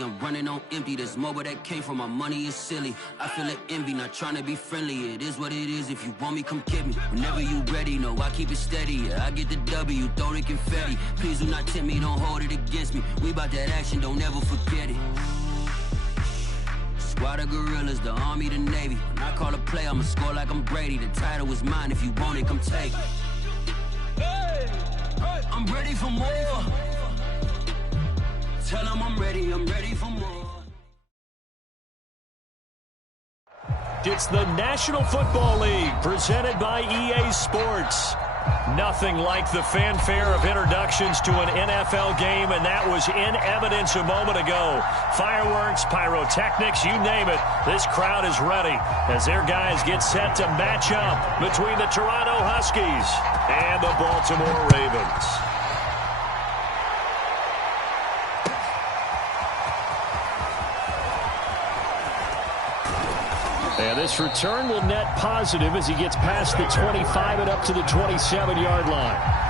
Philly. I'm running on empty. There's more where that came from. My money is silly. I feel it envy, not trying to be friendly. It is what it is. If you want me, come get me. Whenever you ready, no, I keep it steady. Yeah, I get the W, throw the confetti. Please do not tempt me, don't hold it against me. We about that action, don't ever forget it. Squad of gorillas, the army, the navy. When I call a play, I'ma score like I'm Brady. The title is mine, if you want it, come take it. I'm ready for more. Tell them I'm ready for more. It's the National Football League presented by EA Sports. Nothing like the fanfare of introductions to an NFL game, and that was in evidence a moment ago. Fireworks, pyrotechnics, you name it. This crowd is ready as their guys get set to match up between the Toronto Huskies and the Baltimore Ravens. And this return will net positive as he gets past the 25 and up to the 27-yard line.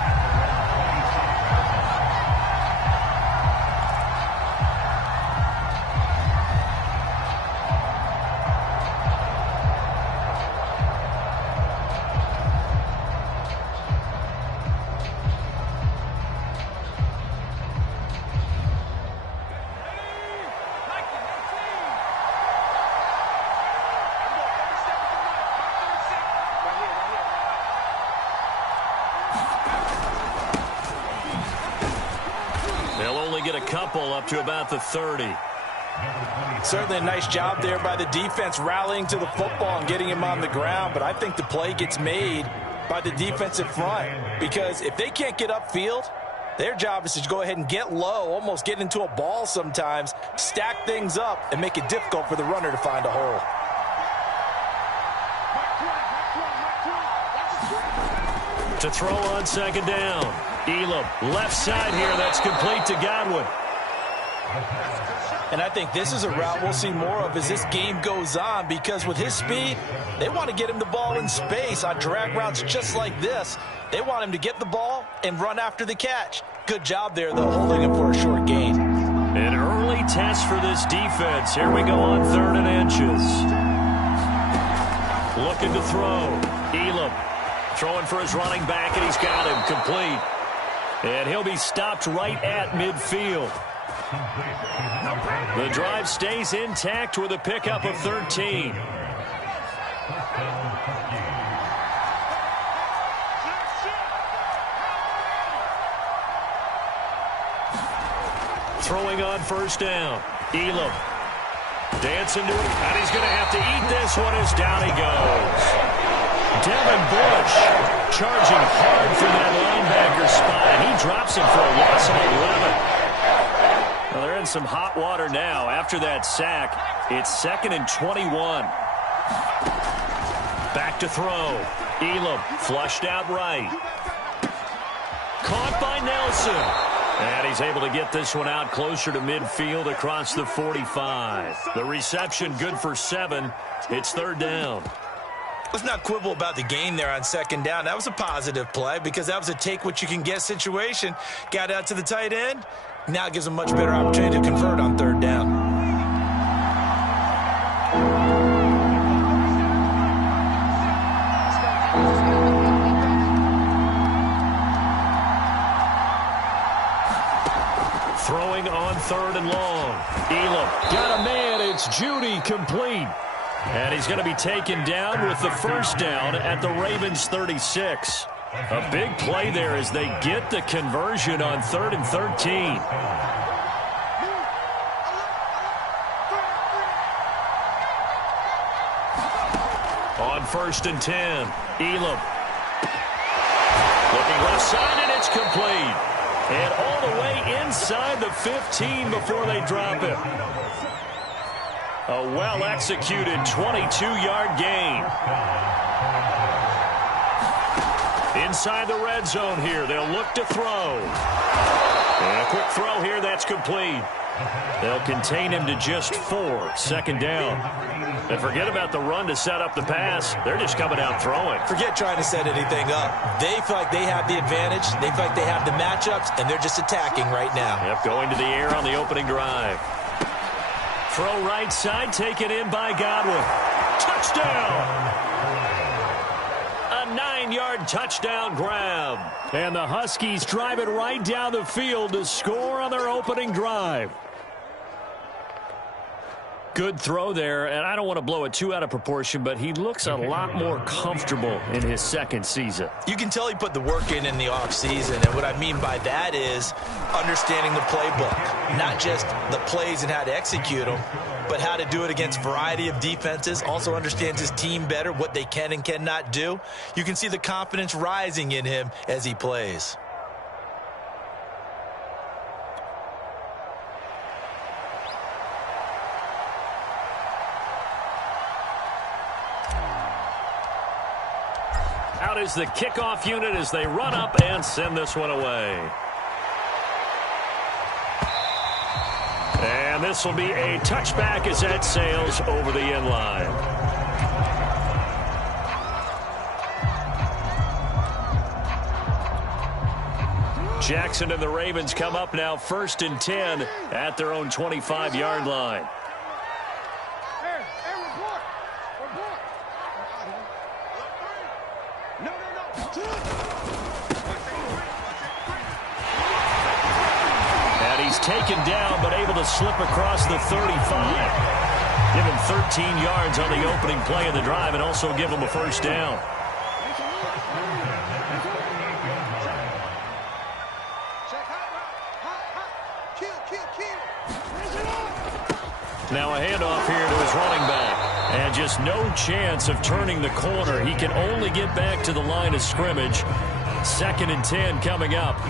Up to about the 30. Certainly a nice job there by the defense rallying to the football and getting him on the ground, but I think the play gets made by the defensive front because if they can't get upfield, their job is to go ahead and get low, almost get into a ball sometimes, stack things up, and make it difficult for the runner to find a hole. To throw on second down. Elam, left side here, that's complete to Godwin. And I think this is a route we'll see more of as this game goes on because with his speed, they want to get him the ball in space on drag routes just like this. They want him to get the ball and run after the catch. Good job there, though, holding him for a short gain. An early test for this defense. Here we go on 3rd and inches. Looking to throw. Elam throwing for his running back, and he's got him complete. And he'll be stopped right at midfield. The drive stays intact with a pickup of 13. Throwing on first down. Elam dancing to it, and he's going to have to eat this one as down he goes. Devin Bush charging hard for that linebacker spot, and he drops him for a loss of 11. Well, they're in some hot water now. After that sack, it's 2nd and 21. Back to throw. Elam flushed out right. Caught by Nelson. And he's able to get this one out closer to midfield across the 45. The reception good for 7. It's 3rd down. Let's not quibble about the gain there on 2nd down. That was a positive play because that was a take-what-you-can-get situation. Got out to the tight end. Now it gives them a much better opportunity to convert on 3rd down. Throwing on 3rd and long. Elam got a man. It's Judy complete. And he's going to be taken down with the first down at the Ravens 36. A big play there as they get the conversion on 3rd and 13. On 1st and 10, Elam. Looking left side, and it's complete. And all the way inside the 15 before they drop it. A well-executed 22-yard gain. Inside the red zone here, they'll look to throw. And a quick throw here, that's complete. They'll contain him to just 4, 2nd down. And forget about the run to set up the pass. They're just coming out throwing. Forget trying to set anything up. They feel like they have the advantage. They feel like they have the matchups, and they're just attacking right now. Yep, going to the air on the opening drive. Throw right side, taken in by Godwin. Touchdown! A 9-yard touchdown grab. And the Huskies drive it right down the field to score on their opening drive. Good throw there, and I don't want to blow it too out of proportion, but he looks a lot more comfortable in his second season. You can tell he put the work in the offseason, and what I mean by that is understanding the playbook. Not just the plays and how to execute them, but how to do it against a variety of defenses. Also understands his team better, what they can and cannot do. You can see the confidence rising in him as he plays. Out is the kickoff unit as they run up and send this one away. And this will be a touchback as that sails over the end line. Jackson and the Ravens come up now 1st and 10 at their own 25-yard line. Taken down, but able to slip across the 35. Give him 13 yards on the opening play of the drive and also give him a first down. Now a handoff here to his running back. And just no chance of turning the corner. He can only get back to the line of scrimmage. 2nd and 10 coming up.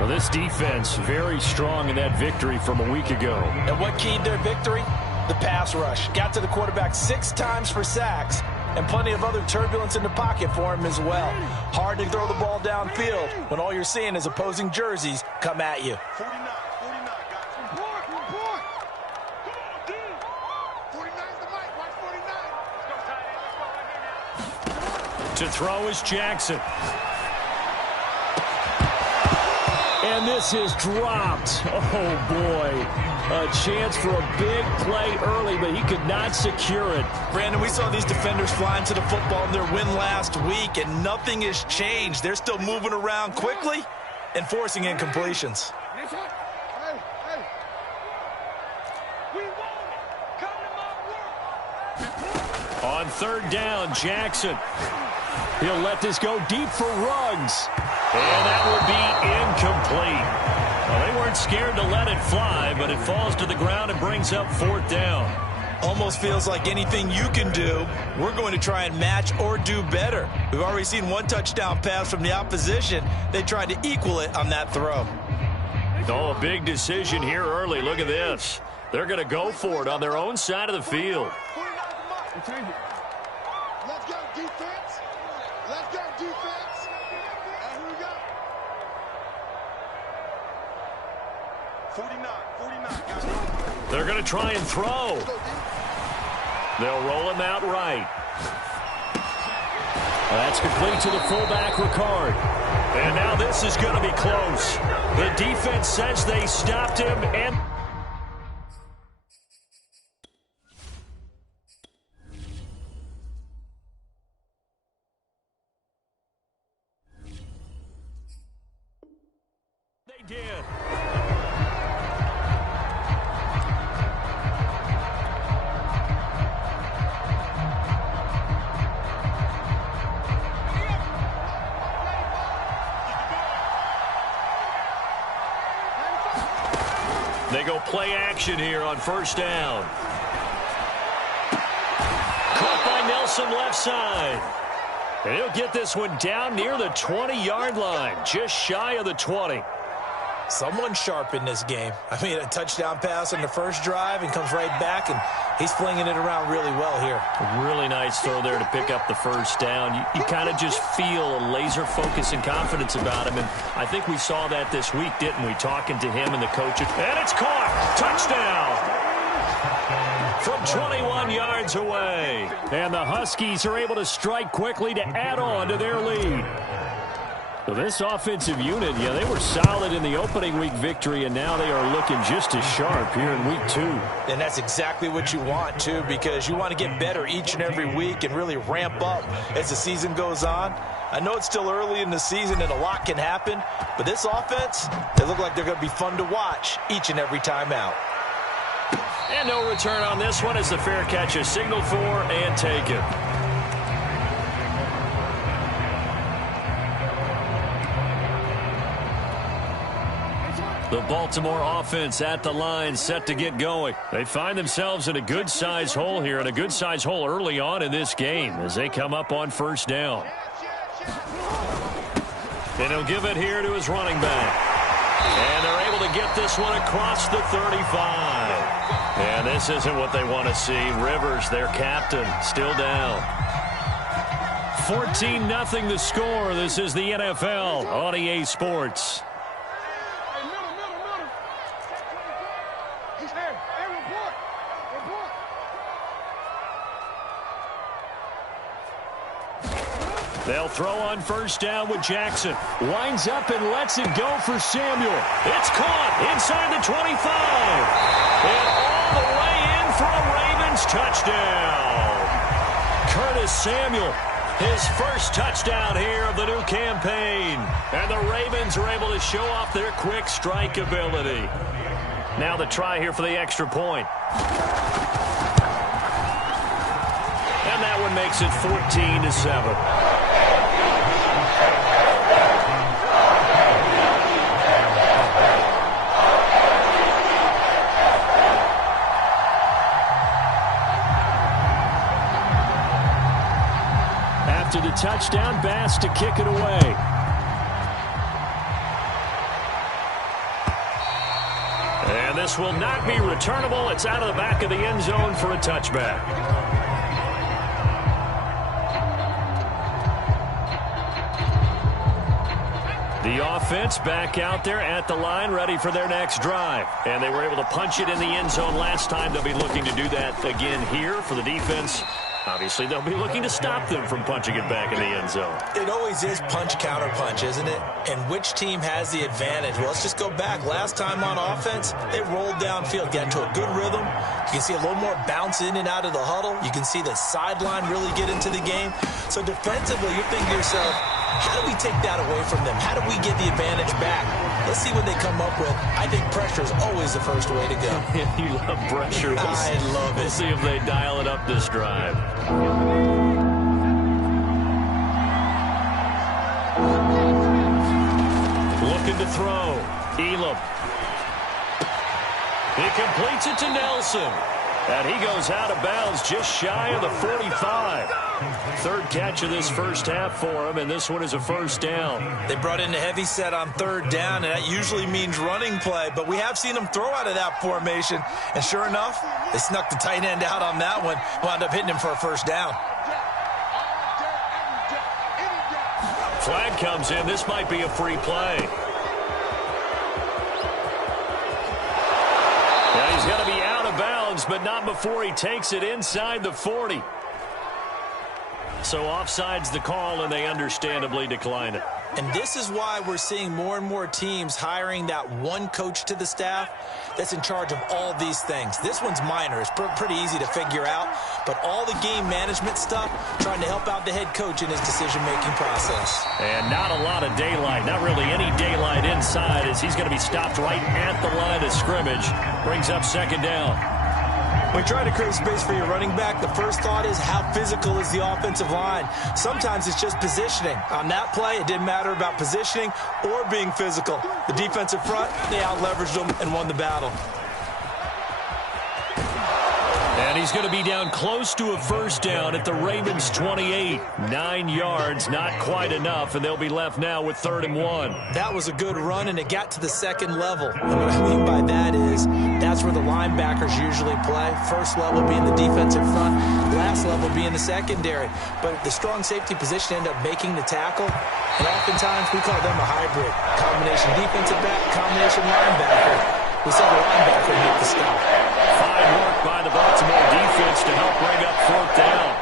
Well, this defense very strong in that victory from a week ago. And what keyed their victory? The pass rush. Got to the quarterback 6 times for sacks, and plenty of other turbulence in the pocket for him as well. Hard to throw the ball downfield when all you're seeing is opposing jerseys come at you. 49, guys. Report. Come on, dude. 49's the mic. Watch 49. Let's go, tight end. Let's go right here now. To throw is Jackson. And this is dropped. Oh, boy. A chance for a big play early, but he could not secure it. Brandon, we saw these defenders flying to the football in their win last week, and nothing has changed. They're still moving around quickly and forcing incompletions. On 3rd down, Jackson. He'll let this go deep for Ruggs. And that will be incomplete. Well, they weren't scared to let it fly, but it falls to the ground and brings up 4th down. Almost feels like anything you can do, we're going to try and match or do better. We've already seen 1 touchdown pass from the opposition. They tried to equal it on that throw. Oh, a big decision here early. Look at this. They're going to go for it on their own side of the field. Let's go, defense. Let's go, defense. And here we go. 49, guys. They're going to try and throw. They'll roll him out right. That's complete to the fullback, Ricard. And now this is going to be close. The defense says they stopped him, and they did. They go play action here on 1st down. Caught by Nelson left side. And he'll get this one down near the 20-yard line, just shy of the 20. Someone sharp in this game. I mean, a touchdown pass on the first drive and comes right back, and he's flinging it around really well here. A really nice throw there to pick up the 1st down. You kind of just feel a laser focus and confidence about him, and I think we saw that this week, didn't we, talking to him and the coach. And it's caught. Touchdown. From 21 yards away. And the Huskies are able to strike quickly to add on to their lead. Well, this offensive unit, yeah, they were solid in the opening week victory, and now they are looking just as sharp here in week 2. And that's exactly what you want, too, because you want to get better each and every week and really ramp up as the season goes on. I know it's still early in the season and a lot can happen, but this offense, they look like they're going to be fun to watch each and every time out. And no return on this one as the fair catch is signaled for and taken. The Baltimore offense at the line, set to get going. They find themselves in a good-sized hole here, and a good-sized hole early on in this game as they come up on first down. And he'll give it here to his running back. And they're able to get this one across the 35. And this isn't what they want to see. Rivers, their captain, still down. 14-0 the score. This is the NFL on EA Sports. They'll throw on first down with Jackson. Winds up and lets it go for Samuel. It's caught inside the 25. And all the way in for a Ravens touchdown. Curtis Samuel, his first touchdown here of the new campaign. And the Ravens are able to show off their quick strike ability. Now the try here for the extra point. And that one makes it 14-7. After the touchdown, Bass to kick it away. And this will not be returnable. It's out of the back of the end zone for a touchback. The offense back out there at the line, ready for their next drive. And they were able to punch it in the end zone last time. They'll be looking to do that again here for the defense. Obviously, they'll be looking to stop them from punching it back in the end zone. It always is punch, counter punch, isn't it? And which team has the advantage? Well, let's just go back. Last time on offense, they rolled downfield, got into a good rhythm. You can see a little more bounce in and out of the huddle. You can see the sideline really get into the game. So defensively, you're thinking to yourself, how do we take that away from them? How do we get the advantage back? Let's see what they come up with. I think pressure is always the first way to go. You love pressure. I love it. We'll see if they dial it up this drive. Looking to throw. Elam. He completes it to Nelson. And he goes out of bounds just shy of the 45. Third catch of this first half for him, and this one is a first down. They brought in a heavy set on third down, and that usually means running play, but we have seen them throw out of that formation, and sure enough, they snuck the tight end out on that one, wound up hitting him for a first down. Flag comes in. This might be a free play. Yeah, he's going to be out of bounds, but not before he takes it inside the 40. So offside's the call, and they understandably decline it. And this is why we're seeing more and more teams hiring that one coach to the staff that's in charge of all these things. This one's minor. It's pretty easy to figure out. But all the game management stuff, trying to help out the head coach in his decision-making process. And not a lot of daylight. Not really any daylight inside as he's going to be stopped right at the line of scrimmage. Brings up second down. When you try to create space for your running back, the first thought is how physical is the offensive line. Sometimes it's just positioning. On that play, it didn't matter about positioning or being physical. The defensive front, they out-leveraged them and won the battle. And he's going to be down close to a first down at the Ravens 28. 9 yards, not quite enough, and they'll be left now with 3rd and 1. That was a good run, and it got to the second level. And what I mean by that is that's where the linebackers usually play. First level being the defensive front, last level being the secondary. But the strong safety position ended up making the tackle, and oftentimes we call them a hybrid. Combination defensive back, combination linebacker. We saw the linebacker make the stop. Fine work by the Baltimore defense to help bring up 4th down.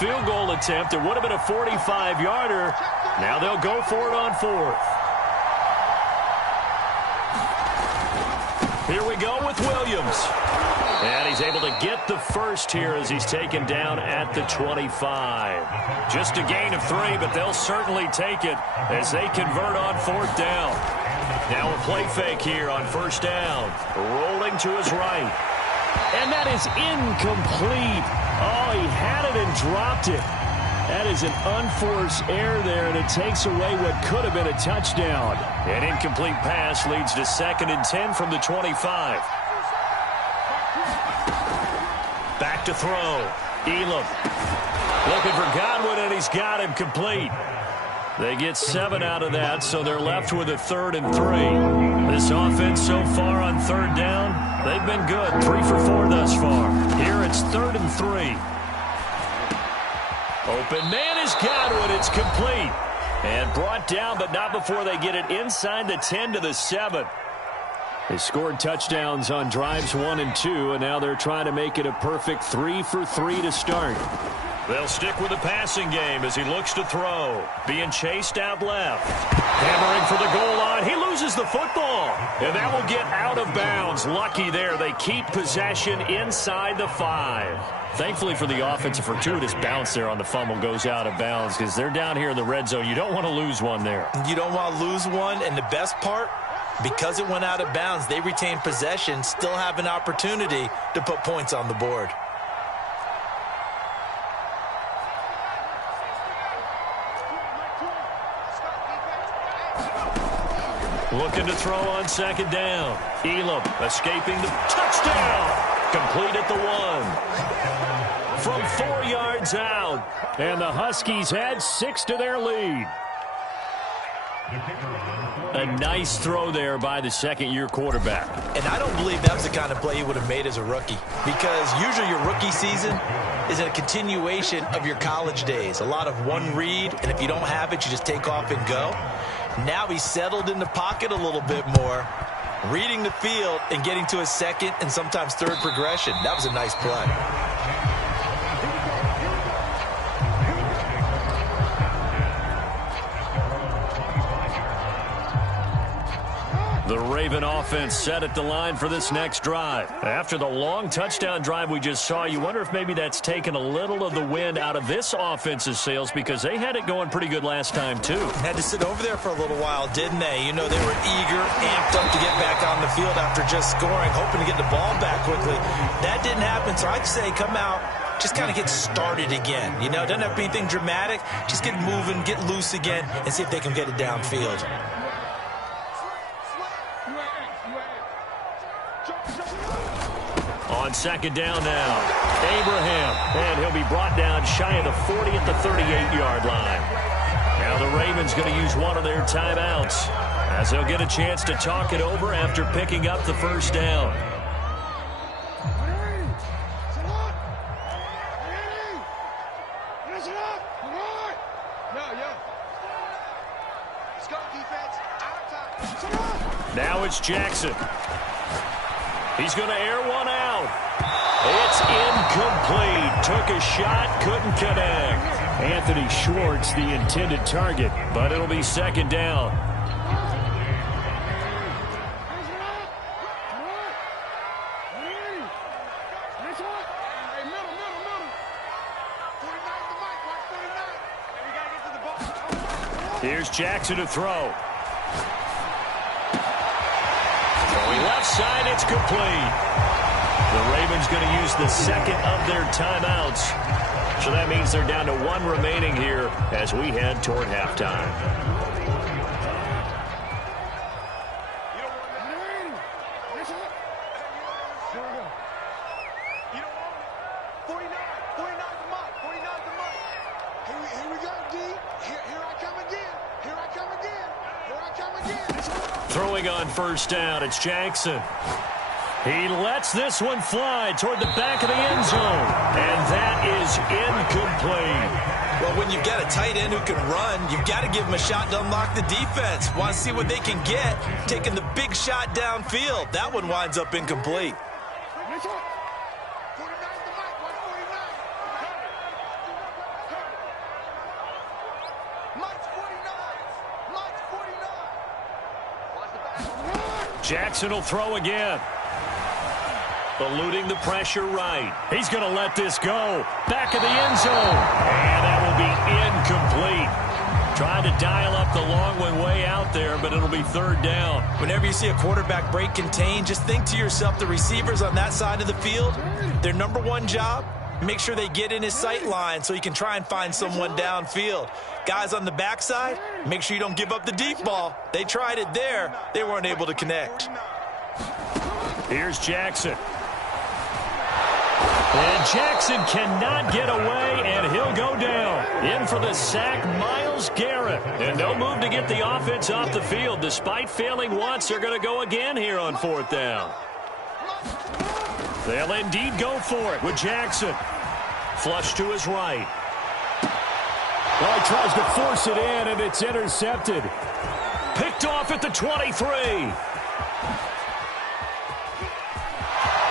field goal attempt. It would have been a 45-yarder. Now they'll go for it on fourth. Here we go with Williams. And he's able to get the first here as he's taken down at the 25. Just a gain of 3, but they'll certainly take it as they convert on fourth down. Now a play fake here on first down. Rolling to his right. And that is incomplete. Oh, he had it and dropped it. That is an unforced error there, and it takes away what could have been a touchdown. An incomplete pass leads to 2nd and 10 from the 25. Back to throw. Elam looking for Godwin, and he's got him complete. They get 7 out of that, so they're left with a 3rd and 3. This offense so far on 3rd down, they've been good. 3 for 4 thus far. Here it's 3rd and 3. Open man is Godwin. It's complete. And brought down, but not before they get it inside the 10 to the 7. They scored touchdowns on drives 1 and 2, and now they're trying to make it a perfect 3 for 3 to start. They'll stick with the passing game as he looks to throw. Being chased out left. Hammering for the goal line. He loses the football. And that will get out of bounds. Lucky there. They keep possession inside the 5. Thankfully for the offense, a fortuitous bounce there on the fumble goes out of bounds because they're down here in the red zone. You don't want to lose one there. You don't want to lose one, and the best part, because it went out of bounds, they retain possession, still have an opportunity to put points on the board. Looking to throw on 2nd down. Elam escaping the touchdown. Complete at the 1. From 4 yards out. And the Huskies add 6 to their lead. A nice throw there by the 2nd-year quarterback. And I don't believe that was the kind of play he would have made as a rookie. Because usually your rookie season is a continuation of your college days. A lot of one read, and if you don't have it, you just take off and go. Now he's settled in the pocket a little bit more, reading the field and getting to his 2nd and sometimes 3rd progression. That was a nice play. The Raven offense set at the line for this next drive. After the long touchdown drive we just saw, you wonder if maybe that's taken a little of the wind out of this offense's sails because they had it going pretty good last time too. Had to sit over there for a little while, didn't they? You know, they were eager, amped up to get back on the field after just scoring, hoping to get the ball back quickly. That didn't happen, so I'd say come out, just kind of get started again. You know, it doesn't have to be anything dramatic. Just get moving, get loose again, and see if they can get it downfield. On 2nd down now, Abraham, and he'll be brought down shy of the 40 at the 38-yard line. Now the Ravens going to use one of their timeouts as they'll get a chance to talk it over after picking up the first down. Now it's Jackson. He's going to air one out. It's incomplete. Took a shot, couldn't connect. Anthony Schwartz, the intended target, but it'll be 2nd down. Here's Jackson to throw. Going left side, it's complete. The Ravens going to use the 2nd of their timeouts. So that means they're down to 1 remaining here as we head toward halftime. Throwing on first down, it's Jackson. He lets this one fly toward the back of the end zone, and that is incomplete. Well, when you've got a tight end who can run, you've got to give him a shot to unlock the defense. Want to see what they can get, taking the big shot downfield. That one winds up incomplete. Jackson will throw again. Eluding the pressure right. He's going to let this go. Back of the end zone. And that will be incomplete. Trying to dial up the long one way out there, but it'll be third down. Whenever you see a quarterback break contain, just think to yourself, the receivers on that side of the field, their number one job, make sure they get in his sight line so he can try and find someone downfield. Guys on the backside, make sure you don't give up the deep ball. They tried it there. They weren't able to connect. Here's Jackson. And Jackson cannot get away, and he'll go down. In for the sack, Myles Garrett. And they'll move to get the offense off the field. Despite failing once, they're going to go again here on fourth down. They'll indeed go for it with Jackson. Flush to his right. Well, he tries to force it in, and it's intercepted. Picked off at the 23.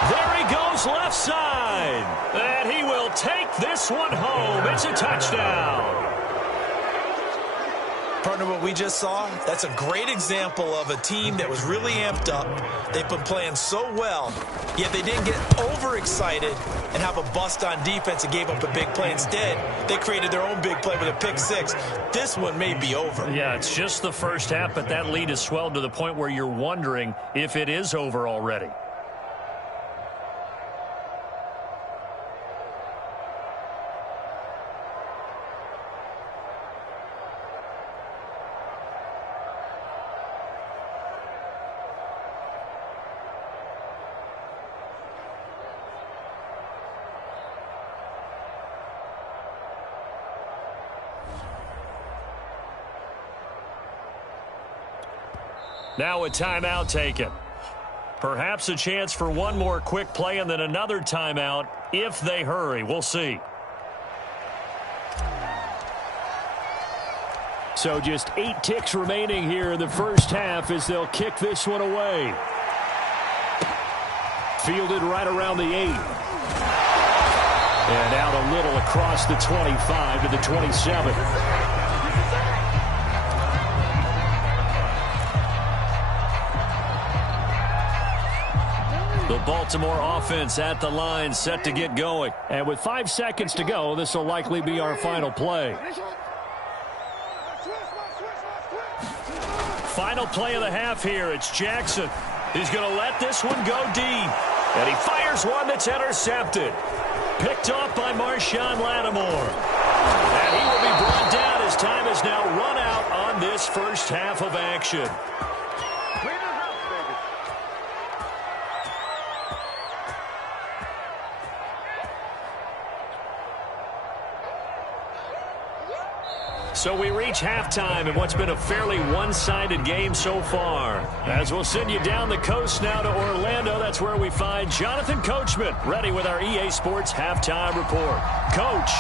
There he goes left side. And he will take this one home. It's a touchdown. Partner, what we just saw, that's a great example of a team that was really amped up. They've been playing so well, yet they didn't get overexcited and have a bust on defense and gave up a big play. Instead, they created their own big play with a pick six. This one may be over. Yeah, it's just the first half, but that lead has swelled to the point where you're wondering if it is over already. Now a timeout taken. Perhaps a chance for one more quick play and then another timeout if they hurry. We'll see. So just 8 ticks remaining here in the first half as they'll kick this one away. Fielded right around the 8. And out a little across the 25 to the 27. The Baltimore offense at the line, set to get going. And with 5 seconds to go, this will likely be our final play. Final play of the half here. It's Jackson. He's going to let this one go deep. And he fires one that's intercepted. Picked off by Marshawn Lattimore. And he will be brought down as time has now run out on this first half of action. So we reach halftime in what's been a fairly one-sided game so far. As we'll send you down the coast now to Orlando, that's where we find Jonathan Coachman ready with our EA Sports Halftime Report. Coach.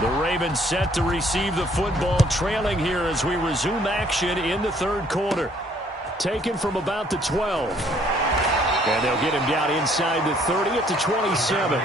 The Ravens set to receive the football, trailing here as we resume action in the third quarter. Taken from about the 12. And they'll get him down inside the 30 at the 27.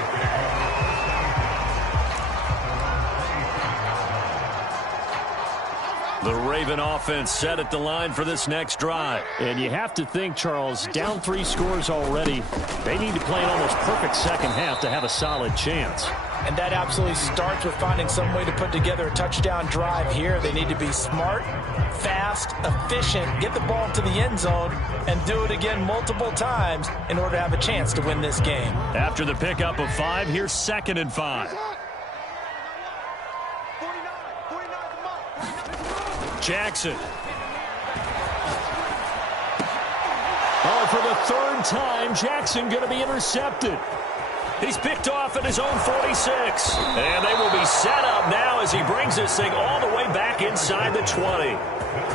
The Raven offense set at the line for this next drive. And you have to think, Charles, down 3 scores already. They need to play an almost perfect second half to have a solid chance. And that absolutely starts with finding some way to put together a touchdown drive here. They need to be smart, fast, efficient, get the ball into the end zone, and do it again multiple times in order to have a chance to win this game. After the pickup of 5, here's 2nd and 5. Jackson. Oh, for the 3rd time, Jackson going to be intercepted. He's picked off at his own 46. And they will be set up now as he brings this thing all the way back inside the 20.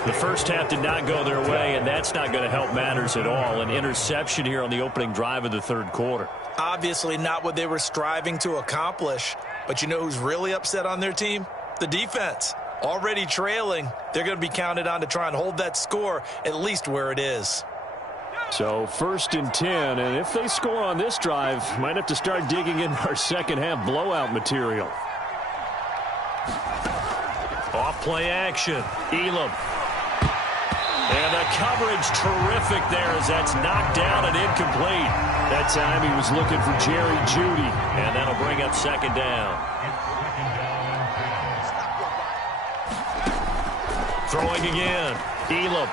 The first half did not go their way, and that's not going to help matters at all. An interception here on the opening drive of the third quarter. Obviously not what they were striving to accomplish. But you know who's really upset on their team? The defense. Already trailing. They're going to be counted on to try and hold that score at least where it is. So 1st and 10, and if they score on this drive, might have to start digging into our second half blowout material. Off play action. Elam. And the coverage terrific there as that's knocked down and incomplete. That time he was looking for Jerry Jeudy. And that'll bring up second down. Throwing again. Elam.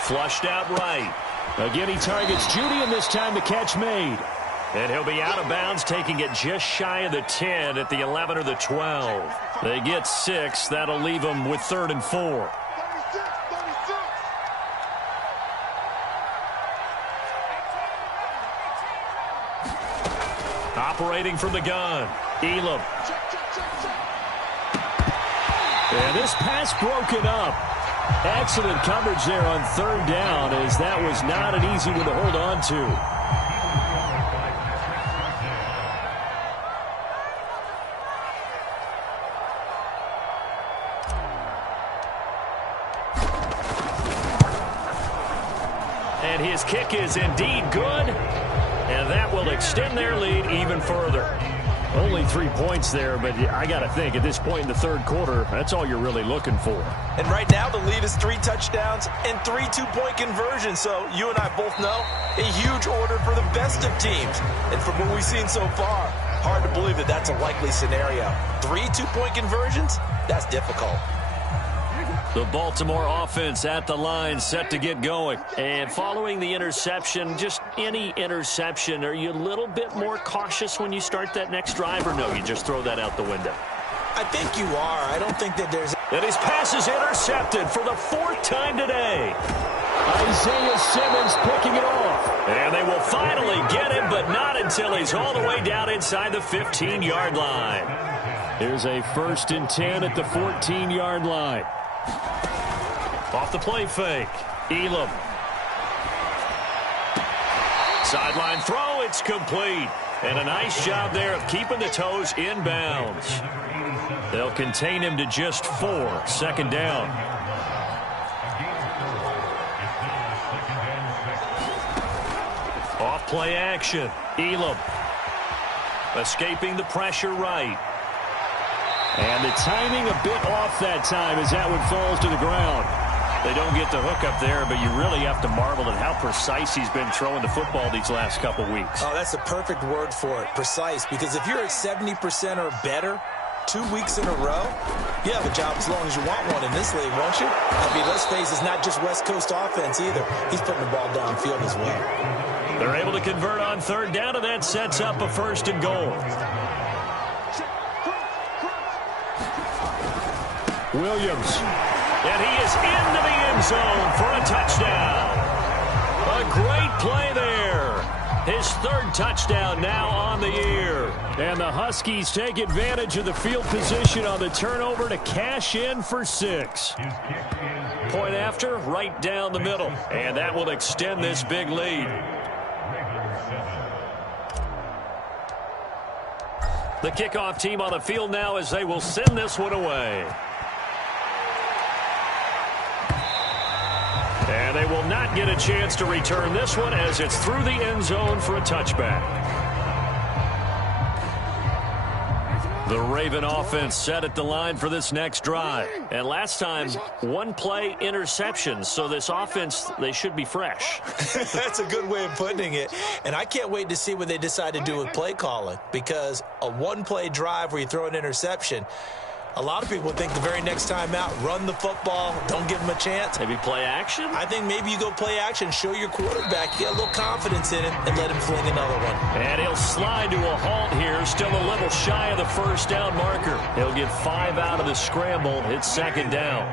Flushed out right. Again, he targets Jeudy, and this time the catch made. And he'll be out of bounds, taking it just shy of the 10 at the 11 or the 12. They get 6. That'll leave them with 3rd and 4. Operating from the gun. Elam. And this pass broken up. Excellent coverage there on 3rd down, as that was not an easy one to hold on to. And his kick is indeed good, and that will extend their lead even further. Only 3 points there, but I got to think at this point in the 3rd quarter, that's all you're really looking for. And right now the lead is 3 touchdowns and 3 two-point conversions. So you and I both know a huge order for the best of teams. And from what we've seen so far, hard to believe that that's a likely scenario. 3 two-point conversions? That's difficult. The Baltimore offense at the line, set to get going. And following the interception, just any interception, are you a little bit more cautious when you start that next drive, or no, you just throw that out the window? I think you are. I don't think that there's... And his pass is intercepted for the 4th time today. Isaiah Simmons picking it off. And they will finally get him, but not until he's all the way down inside the 15-yard line. Here's a 1st and 10 at the 14-yard line. Off the play fake. Elam. Sideline throw, it's complete. And a nice job there of keeping the toes inbounds. They'll contain him to just 4. 2nd down. Off play action. Elam. Escaping the pressure right. And the timing a bit off that time as that one falls to the ground. They don't get the hook up there, but you really have to marvel at how precise he's been throwing the football these last couple weeks. Oh, that's a perfect word for it, precise, because if you're at 70% or better 2 weeks in a row, you have a job as long as you want one in this league, won't you? I mean, let's face it, it's not just West Coast offense either. He's putting the ball downfield as well. They're able to convert on 3rd down, and that sets up a 1st and goal. Williams. And he is into the end zone for a touchdown. A great play there. His 3rd touchdown now on the year. And the Huskies take advantage of the field position on the turnover to cash in for 6. Point after, right down the middle. And that will extend this big lead. The kickoff team on the field now as they will send this one away. And they will not get a chance to return this one as it's through the end zone for a touchback. The Raven offense set at the line for this next drive. And last time, 1-play interception. So this offense, they should be fresh. That's a good way of putting it. And I can't wait to see what they decide to do with play calling. Because a 1-play drive where you throw an interception, a lot of people think the very next time out, run the football, don't give them a chance. Maybe play action? I think maybe you go play action, show your quarterback, get a little confidence in him, and let him fling another one. And he'll slide to a halt here, still a little shy of the 1st down marker. He'll get 5 out of the scramble. It's 2nd down.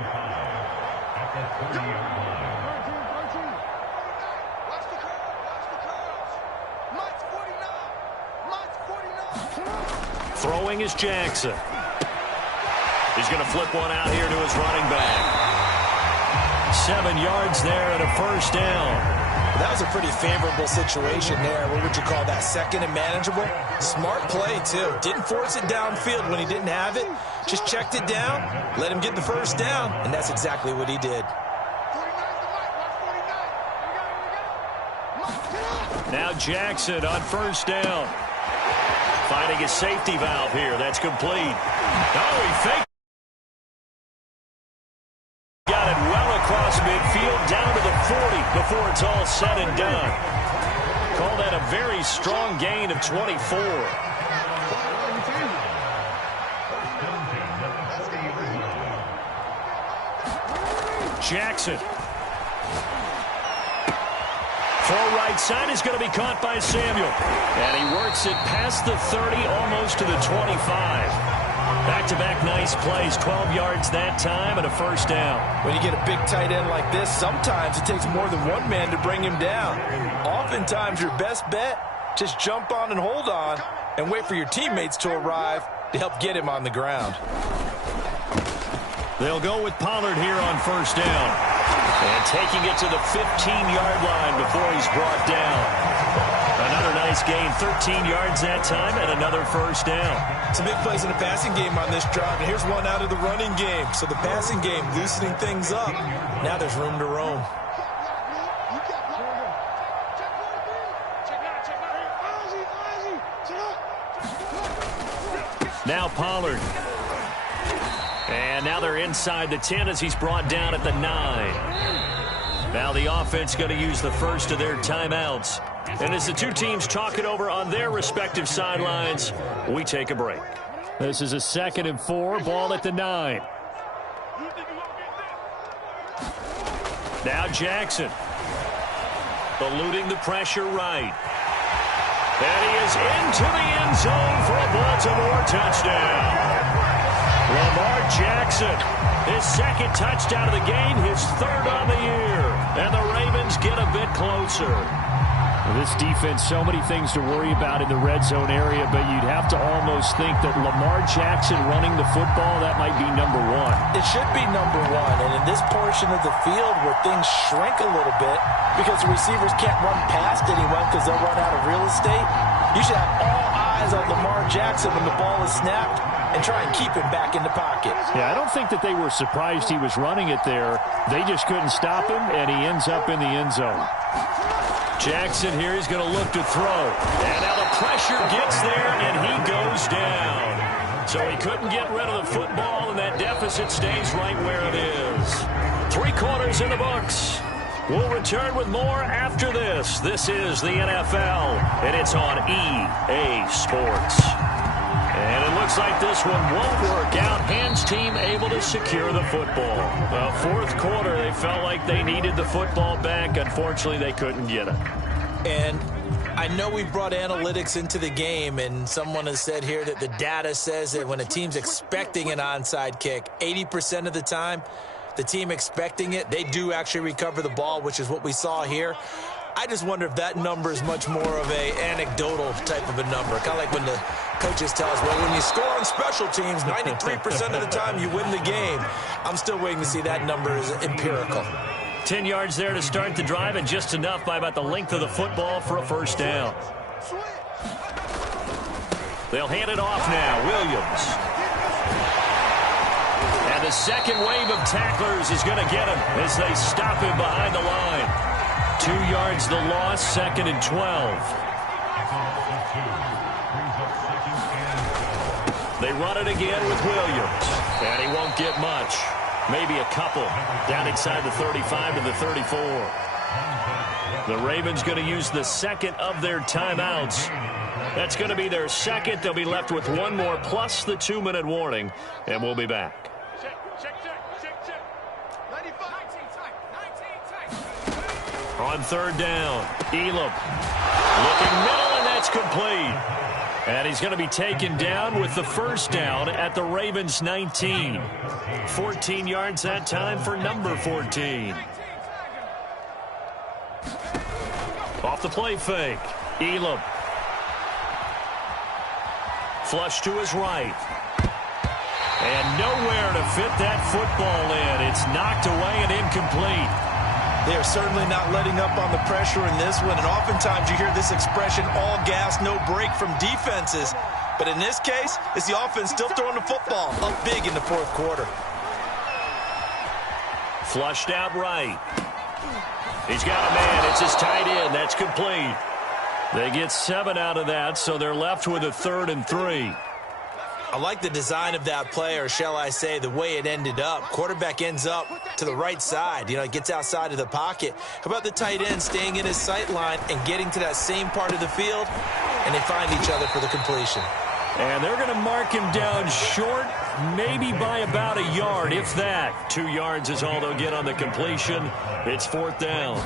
Throwing is Jackson. He's going to flip one out here to his running back. 7 yards there and a 1st down. That was a pretty favorable situation there. What would you call that? 2nd and manageable? Smart play, too. Didn't force it downfield when he didn't have it. Just checked it down, let him get the 1st down, and that's exactly what he did. Now Jackson on 1st down. Finding a safety valve here. That's complete. Oh, he faked. before it's all said and done. Call that a very strong gain of 24. Jackson. Throw right side is going to be caught by Samuel. And he works it past the 30, almost to the 25. Back-to-back nice plays, 12 yards that time and a first down. When you get a big tight end like this, sometimes it takes more than one man to bring him down. Oftentimes, your best bet, just jump on and hold on and wait for your teammates to arrive to help get him on the ground. They'll go with Pollard here on first down. And taking it to the 15-yard line before he's brought down. Another nice gain, 13 yards that time, and another first down. Some big plays in the passing game on this drive, and here's one out of the running game. So the passing game loosening things up. Now there's room to roam. Now Pollard. And now they're inside the 10 as he's brought down at the 9. Now the offense going to use the first of their timeouts. And as the two teams talk it over on their respective sidelines, we take a break. This is a 2nd and 4, ball at the 9. Now Jackson. Eluding the pressure right. And he is into the end zone for a Baltimore touchdown. Lamar Jackson, his 2nd touchdown of the game, his 3rd on the year. And the Ravens get a bit closer. This defense, so many things to worry about in the red zone area, but you'd have to almost think that Lamar Jackson running the football, that might be number 1. It should be number 1, and in this portion of the field where things shrink a little bit because the receivers can't run past anyone because they'll run out of real estate, you should have all eyes on Lamar Jackson when the ball is snapped and try and keep him back in the pocket. Yeah, I don't think that they were surprised he was running it there. They just couldn't stop him, and he ends up in the end zone. Jackson here is going to look to throw. And now the pressure gets there, and he goes down. So he couldn't get rid of the football, and that deficit stays right where it is. 3 quarters in the books. We'll return with more after this. This is the NFL, and it's on EA Sports. And it looks like this one won't work out. Hans team able to secure the football. 4th quarter, they felt like they needed the football back. Unfortunately, they couldn't get it. And I know we brought analytics into the game, and someone has said here that the data says that when a team's expecting an onside kick, 80% of the time, the team expecting it, they do actually recover the ball, which is what we saw here. I just wonder if that number is much more of a anecdotal type of a number. Kind of like when the coaches tell us, well, when you score on special teams, 93% of the time you win the game. I'm still waiting to see that number is empirical. 10 yards there to start the drive, and just enough by about the length of the football for a first down. They'll hand it off now. Williams. And the second wave of tacklers is going to get him as they stop him behind the line. 2 yards the loss, 2nd and 12. They run it again with Williams. And he won't get much. Maybe a couple. Down inside the 35 to the 34. The Ravens going to use the 2nd of their timeouts. That's going to be their 2nd. They'll be left with 1 more plus the 2-minute warning. And we'll be back. On 3rd down, Elam looking middle, and that's complete. And he's going to be taken down with the first down at the Ravens' 19. 14 yards that time for number 14. Off the play fake, Elam. Flush to his right. And nowhere to fit that football in. It's knocked away and incomplete. They are certainly not letting up on the pressure in this one, and oftentimes you hear this expression, all gas, no break from defenses. But in this case, it's the offense still throwing the football up big in the 4th quarter. Flushed out right. He's got a man. It's his tight end. That's complete. They get 7 out of that, so they're left with a 3rd and 3. I like the design of that play, or shall I say the way it ended up. Quarterback ends up to the right side. You know, it gets outside of the pocket. How about the tight end staying in his sight line and getting to that same part of the field, and they find each other for the completion. And they're going to mark him down short, maybe by about a yard, if that. 2 yards is all they'll get on the completion. It's 4th down.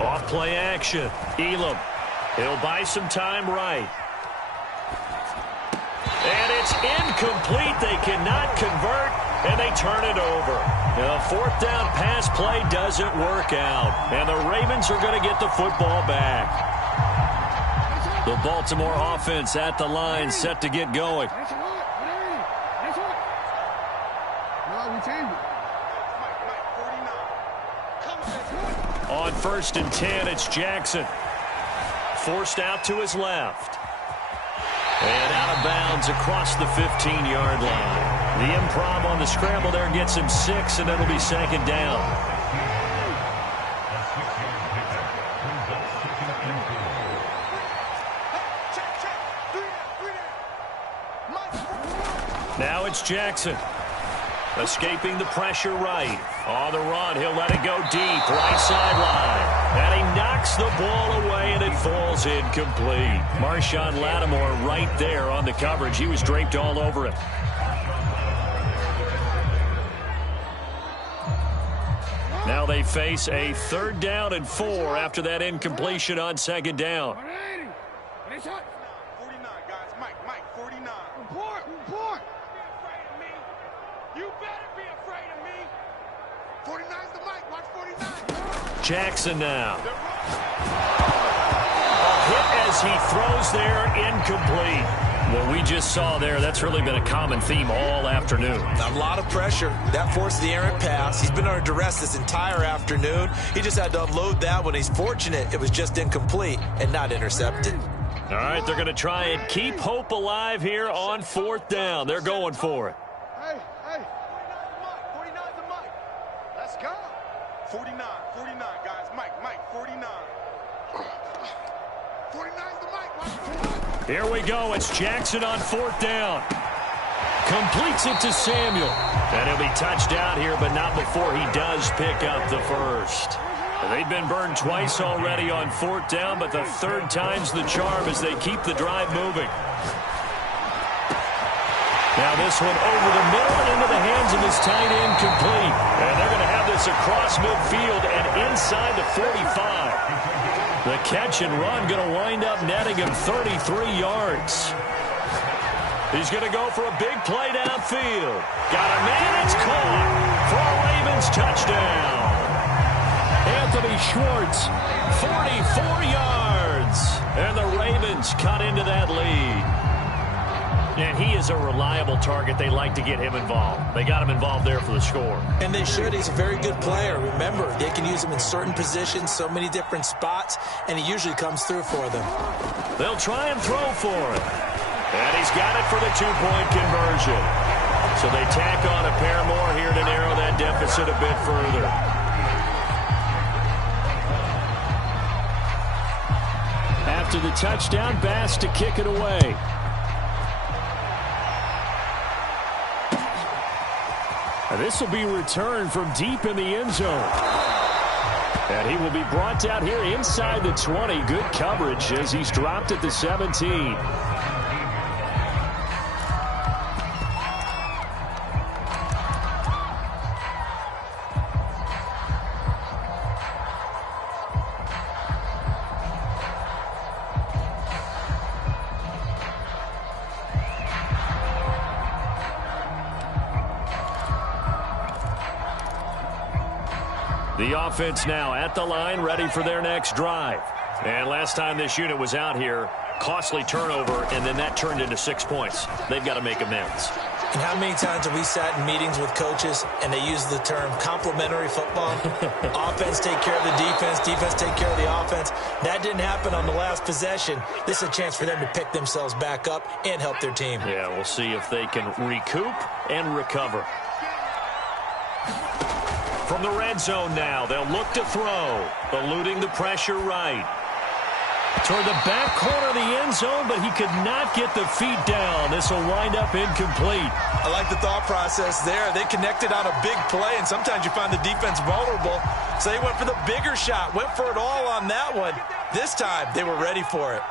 Off play action. Elam. He'll buy some time right. And it's incomplete. They cannot convert, and they turn it over. The 4th down pass play doesn't work out, and the Ravens are going to get the football back. The Baltimore offense at the line, set to get going. On 1st and 10, it's Jackson. Forced out to his left. And out of bounds across the 15-yard line. The improv on the scramble there gets him 6, and it'll be 2nd down. Now it's Jackson. Escaping the pressure right. On the run, he'll let it go deep. Right sideline. And he knocks the ball away, and it falls incomplete. Marshawn Lattimore right there on the coverage. He was draped all over it. Now they face a 3rd down and 4 after that incompletion on 2nd down. 49, guys. Mike, 49. Report. You better be afraid of me. 49's the mic. Watch 49. Jackson now. A hit as he throws there, incomplete. What we just saw there, that's really been a common theme all afternoon. A lot of pressure. That forced the errant pass. He's been under duress this entire afternoon. He just had to unload that one. He's fortunate it was just incomplete and not intercepted. All right, they're going to try and keep hope alive here on 4th down. They're going for it. Hey. 49's the mic. Let's go. 49, guys. Mike, 49. 49's the mic. Watch 49. Here we go. It's Jackson on 4th down. Completes it to Samuel. And he'll be touched out here, but not before he does pick up the first. They've been burned twice already on 4th down, but the 3rd time's the charm as they keep the drive moving. Now this one over the middle and into the hands of his tight end, complete. And they're going to have this across midfield and inside the 45. The catch and run going to wind up netting him 33 yards. He's going to go for a big play downfield. Got a man, it's caught for a Ravens touchdown. Anthony Schwartz, 44 yards. And the Ravens cut into that lead. And he is a reliable target. They like to get him involved. They got him involved there for the score. And they should. He's a very good player. Remember, they can use him in certain positions, so many different spots, and he usually comes through for them. They'll try and throw for it. And he's got it for the 2-point conversion. So they tack on a pair more here to narrow that deficit a bit further. After the touchdown, Bass to kick it away. And this will be returned from deep in the end zone. And he will be brought down here inside the 20. Good coverage as he's dropped at the 17. The offense now at the line, ready for their next drive. And last time this unit was out here, costly turnover, and then that turned into 6 points. They've got to make amends. And how many times have we sat in meetings with coaches and they use the term complementary football? Offense take care of the defense, defense take care of the offense. That didn't happen on the last possession. This is a chance for them to pick themselves back up and help their team. Yeah, we'll see if they can recoup and recover. From the red zone now, they'll look to throw, eluding the pressure right. Toward the back corner of the end zone, but he could not get the feet down. This will wind up incomplete. I like the thought process there. They connected on a big play, and sometimes you find the defense vulnerable. So they went for the bigger shot, went for it all on that one. This time, they were ready for it.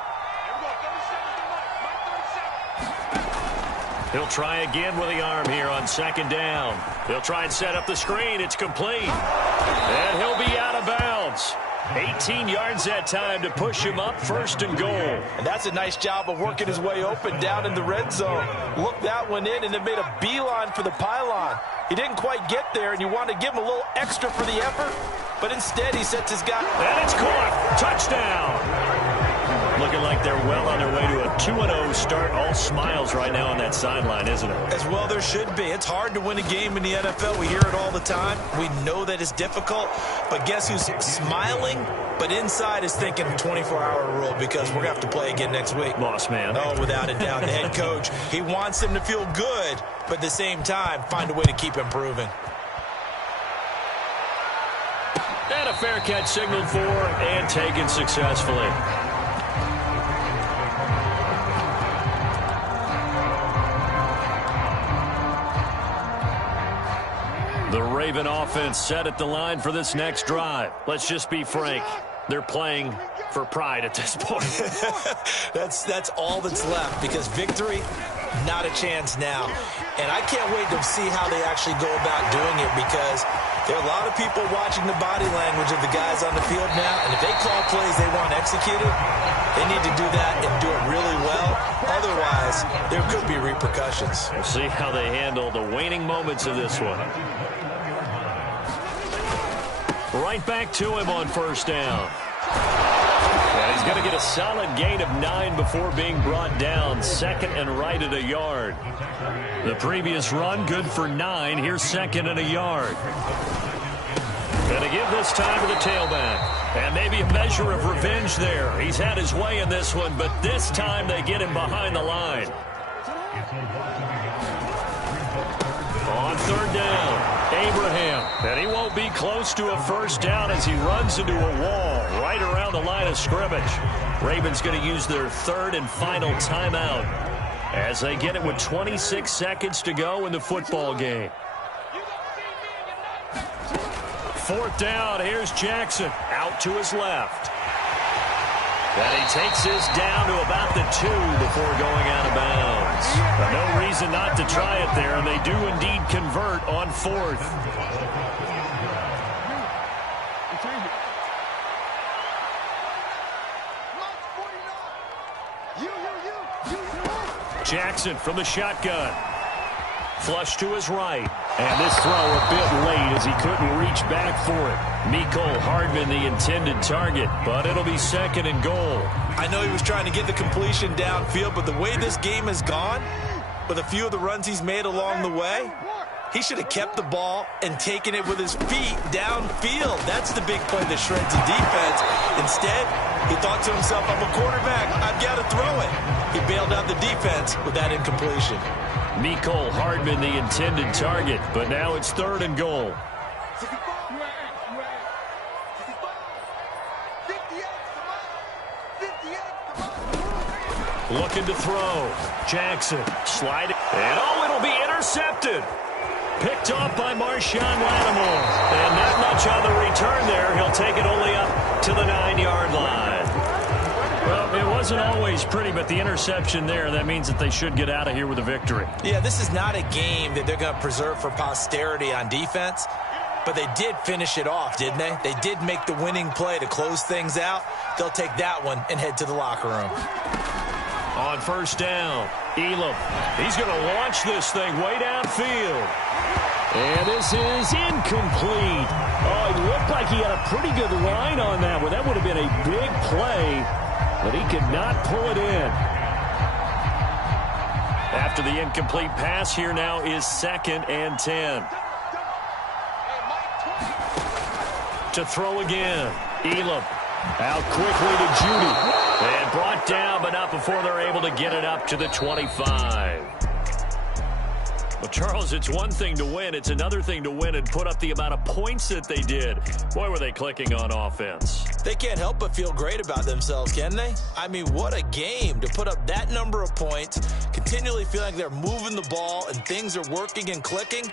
He'll try again with the arm here on second down. He'll try and set up the screen. It's complete. And he'll be out of bounds. 18 yards that time to push him up, first and goal. And that's a nice job of working his way open down in the red zone. Looked that one in and then made a beeline for the pylon. He didn't quite get there, and you want to give him a little extra for the effort, but instead he sets his guy. And it's caught. Touchdown. Looking like they're well on their way to a 2-0 start. All smiles right now on that sideline, isn't it? As well there should be. It's hard to win a game in the NFL. We hear it all the time. We know that it's difficult. But guess who's smiling, but inside is thinking 24-hour rule because we're going to have to play again next week. Boss man. Oh, without a doubt. The head coach, he wants them to feel good, but at the same time, find a way to keep improving. And a fair catch signaled for and taken successfully. The Raven offense set at the line for this next drive. Let's just be frank. They're playing for pride at this point. That's all that's left because victory, not a chance now. And I can't wait to see how they actually go about doing it because there are a lot of people watching the body language of the guys on the field now. And if they call plays they want executed, they need to do that and do it really well. Otherwise, there could be repercussions. We'll see how they handle the waning moments of this one. Right back to him on first down. And he's going to get a solid gain of 9 before being brought down. Second and right at a yard. The previous run, good for 9. Here's second and a yard. Going to give this time to the tailback. And maybe a measure of revenge there. He's had his way in this one, but this time they get him behind the line. On third down, Abraham. And he won't be close to a first down as he runs into a wall right around the line of scrimmage. Ravens going to use their third and final timeout as they get it with 26 seconds to go in the football game. Fourth down, here's Jackson out to his left. And he takes this down to about the 2 before going out of bounds. But no reason not to try it there, and they do indeed convert on fourth. Jackson from the shotgun. Flush to his right. And this throw a bit late as he couldn't reach back for it. Mecole Hardman the intended target, but it'll be second and goal. I know he was trying to get the completion downfield, but the way this game has gone, with a few of the runs he's made along the way, he should have kept the ball and taken it with his feet downfield. That's the big play that shreds the defense. Instead, he thought to himself, I'm a quarterback, I've got to throw it. He bailed out the defense with that incompletion. Mecole Hardman the intended target, but now it's third and goal. Looking to throw. Jackson sliding. And it'll be intercepted. Picked off by Marshawn Lattimore. And not much on the return there. He'll take it only up to the 9-yard line. Well, it wasn't always pretty, but the interception there, that means that they should get out of here with a victory. Yeah, this is not a game that they're going to preserve for posterity on defense, but they did finish it off, didn't they? They did make the winning play to close things out. They'll take that one and head to the locker room. On first down, Elam. He's going to launch this thing way downfield. And this is incomplete. Oh, it looked like he had a pretty good line on that one. That would have been a big play, but he could not pull it in. After the incomplete pass, here now is second and 10. To throw again, Elam. Out quickly to Judy. And brought down, but not before they're able to get it up to the 25. Well, Charles, it's one thing to win. It's another thing to win and put up the amount of points that they did. Boy, were they clicking on offense. They can't help but feel great about themselves, can they? I mean, what a game to put up that number of points, continually feeling like they're moving the ball and things are working and clicking.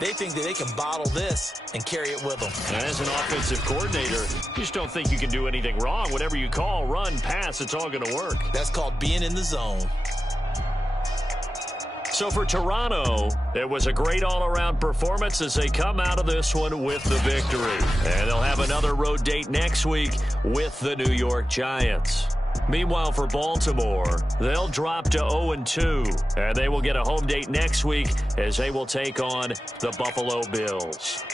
They think that they can bottle this and carry it with them. As an offensive coordinator, you just don't think you can do anything wrong. Whatever you call, run, pass, it's all going to work. That's called being in the zone. So for Toronto, it was a great all-around performance as they come out of this one with the victory. And they'll have another road date next week with the New York Giants. Meanwhile, for Baltimore, they'll drop to 0-2, and they will get a home date next week as they will take on the Buffalo Bills.